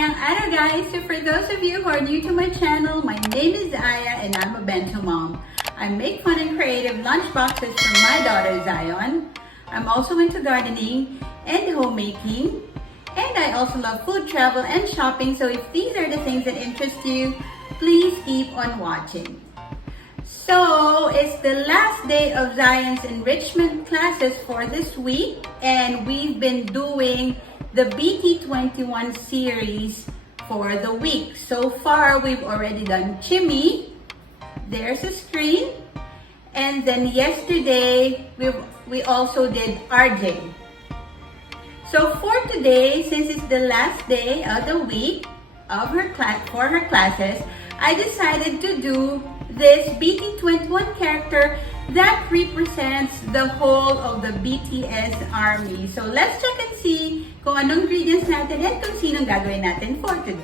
Maayang araw guys! So for those of you who are new to my channel, my name is Aya and I'm a Bento mom. I make fun and creative lunchboxes for my daughter Zion. I'm also into gardening and homemaking. And I also love food, travel, and shopping. So if these are the things that interest you, please keep on watching. So it's the last day of Zion's enrichment classes for this week. And we've been doing the BT21 series for the week. So far, we've already done Chimmy. There's a screen. And then yesterday, we also did RJ. So for today, since it's the last day of the week of her class, for her classes, I decided to do this BT21 character that represents the whole of the BTS army. So let's check and see kung anong ingredients natin at kung sinong gagawin natin for today.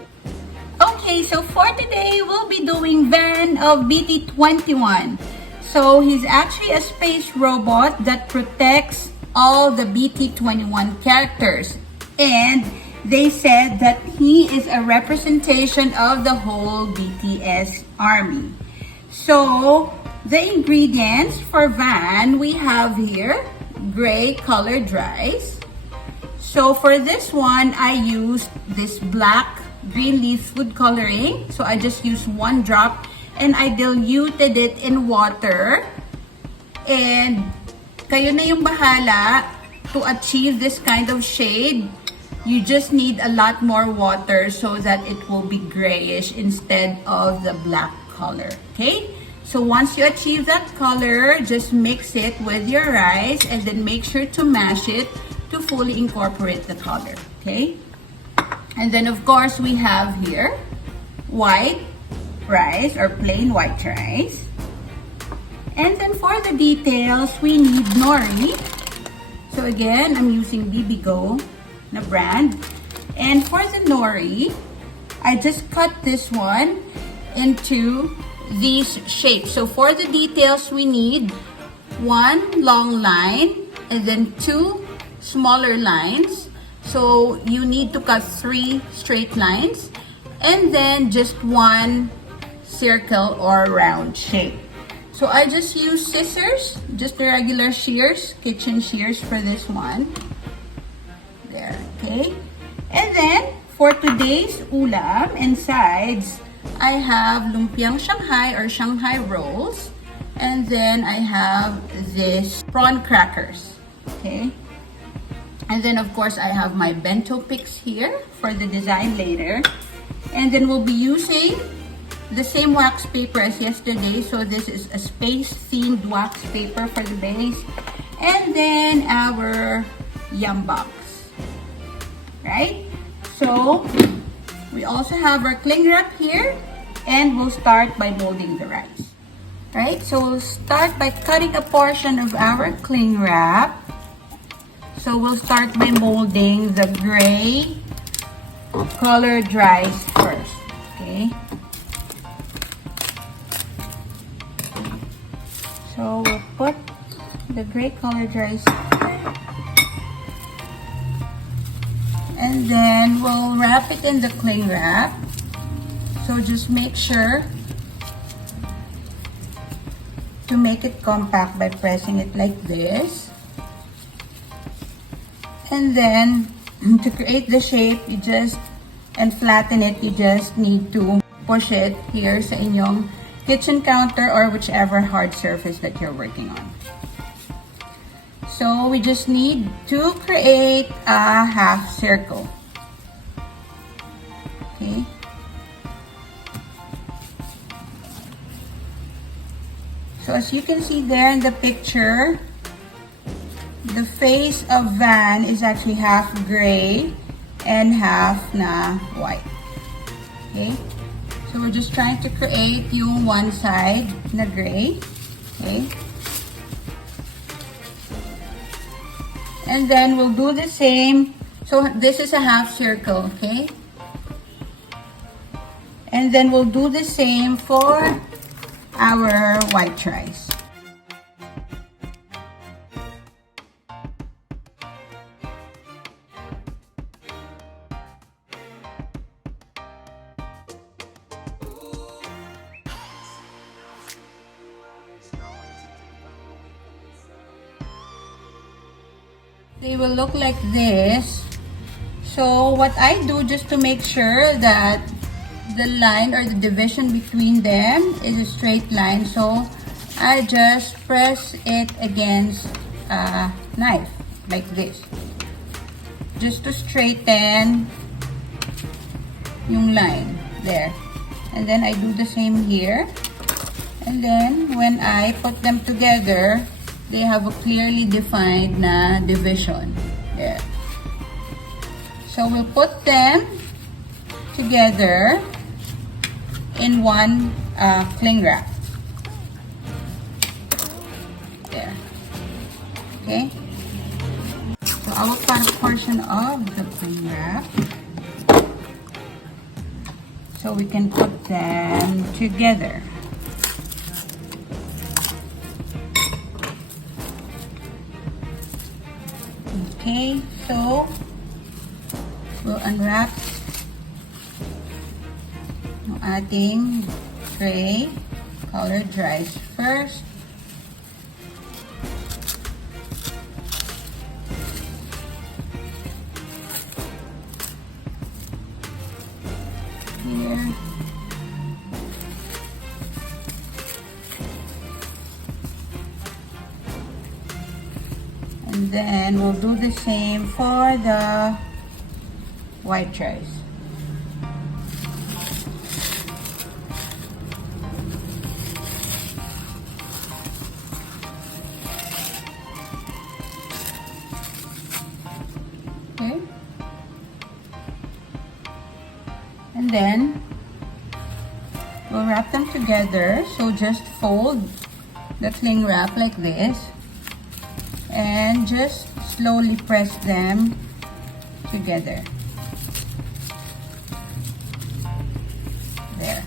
Okay, so for today, we'll be doing Van of BT21. So he's actually a space robot that protects all the BT21 characters. And they said that he is a representation of the whole BTS army. So, the ingredients for Van, we have here gray colored rice. So, for this one, I used this black green leaf food coloring. So, I just used 1 drop and I diluted it in water. And kayo na yung bahala to achieve this kind of shade. You just need a lot more water so that it will be grayish instead of the black color. Okay? So once you achieve that color, just mix it with your rice and then make sure to mash it to fully incorporate the color. Okay? And then of course we have here white rice or plain white rice. And then for the details, we need nori. So again, I'm using Bibigo na brand. And for the nori, I just cut this one into these shapes. So for the details, we need 1 long line and then 2 smaller lines. So you need to cut 3 straight lines and then just 1 circle or round shape. So I just use scissors, just the regular shears, kitchen shears for this one. There, okay? And then for today's ulam and sides, I have lumpiang Shanghai or Shanghai rolls. And then I have this prawn crackers. Okay. And then of course I have my bento picks here for the design later. And then we'll be using the same wax paper as yesterday. So this is a space themed wax paper for the base. And then our yum box. Right? So we also have our cling wrap here, and we'll start by molding the rice. Right? So we'll start by cutting a portion of our cling wrap. So we'll start by molding the gray colored rice first. Okay? So we'll put the gray colored rice here. And then we'll wrap it in the cling wrap. So just make sure to make it compact by pressing it like this. And then to create the shape, you just, and flatten it, you just need to push it here sa inyong kitchen counter or whichever hard surface that you're working on. So we just need to create a half circle. Okay. So as you can see there in the picture, the face of Van is actually half gray and half na white. Okay. So we're just trying to create yung one side na gray. Okay. And then we'll do the same. So this is a half circle, okay? And then we'll do the same for our white rice. They will look like this. So what I do just to make sure that the line or the division between them is a straight line, so I just press it against a knife like this, just to straighten yung line there. And then I do the same here. And then when I put them together, they have a clearly defined na division there. So we'll put them together in one cling wrap. There. Okay. So I will cut a portion of the cling wrap so we can put them together. Okay, so we'll unwrap yung ating tray. Colored rice first. Here. And then we'll do the same for the white rice. Okay. And then we'll wrap them together. So just fold the cling wrap like this. And just slowly press them together. There.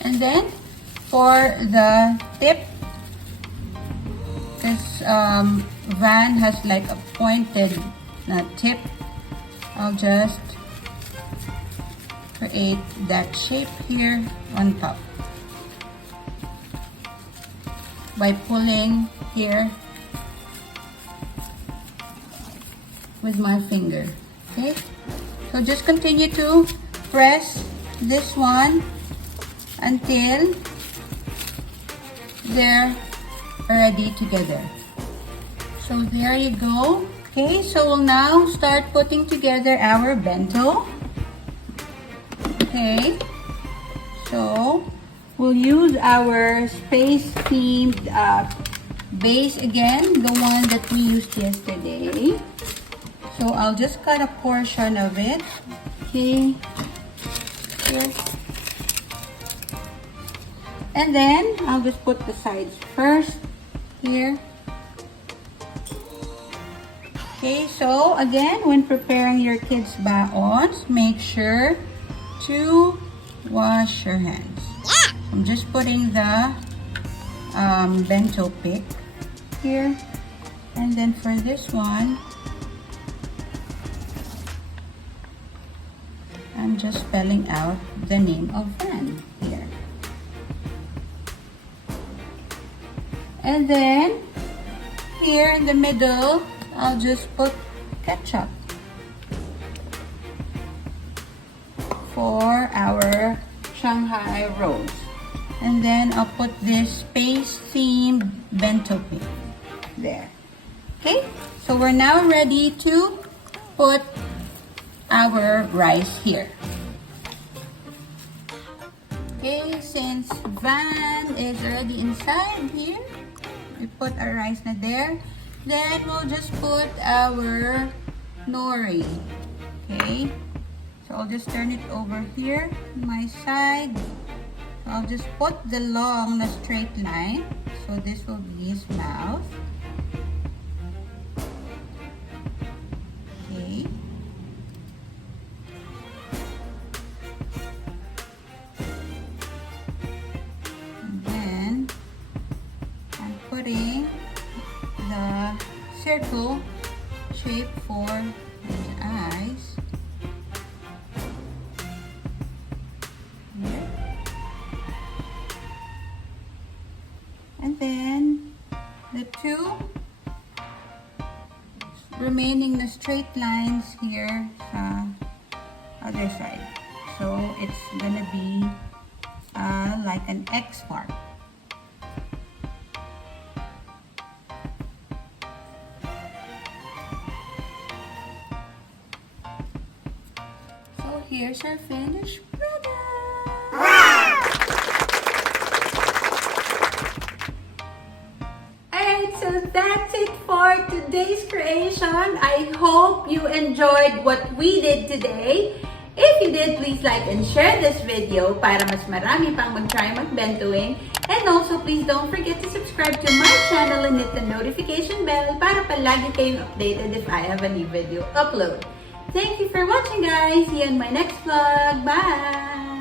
And then for the tip, this van has like a pointed tip. I'll just create that shape here on top by pulling here with my finger. Okay, so just continue to press this one until they're already together. So there you go. Okay, so we'll now start putting together our bento. Okay, so we'll use our space themed base again, the one that we used yesterday. So I'll just cut a portion of it. Okay, here. And then I'll just put the sides first here. Okay, so again, when preparing your kids' baons, make sure to wash your hands. I'm just putting the bento pick here, and then for this one I'm just spelling out the name of van here, and then here in the middle I'll just put ketchup for our Shanghai rolls. And then I'll put this space-themed bento pick there. Okay, so we're now ready to put our rice here. Okay, since van is already inside here, we put our rice na there. Then we'll just put our nori. Okay, so I'll just turn it over here on my side. I'll just put the long na straight line. So this will be his mouth. Okay. And then I'm putting the circle shape for his eyes. And then the two remaining na straight lines here sa other side. So, it's gonna be like an X mark. So, here's our finished product. So that's it for today's creation. I hope you enjoyed what we did today. If you did, please like and share this video para mas marami pang mag-try magbentoing. And also, please don't forget to subscribe to my channel and hit the notification bell para palagi kayong updated if I have a new video upload. Thank you for watching, guys. See you in my next vlog. Bye!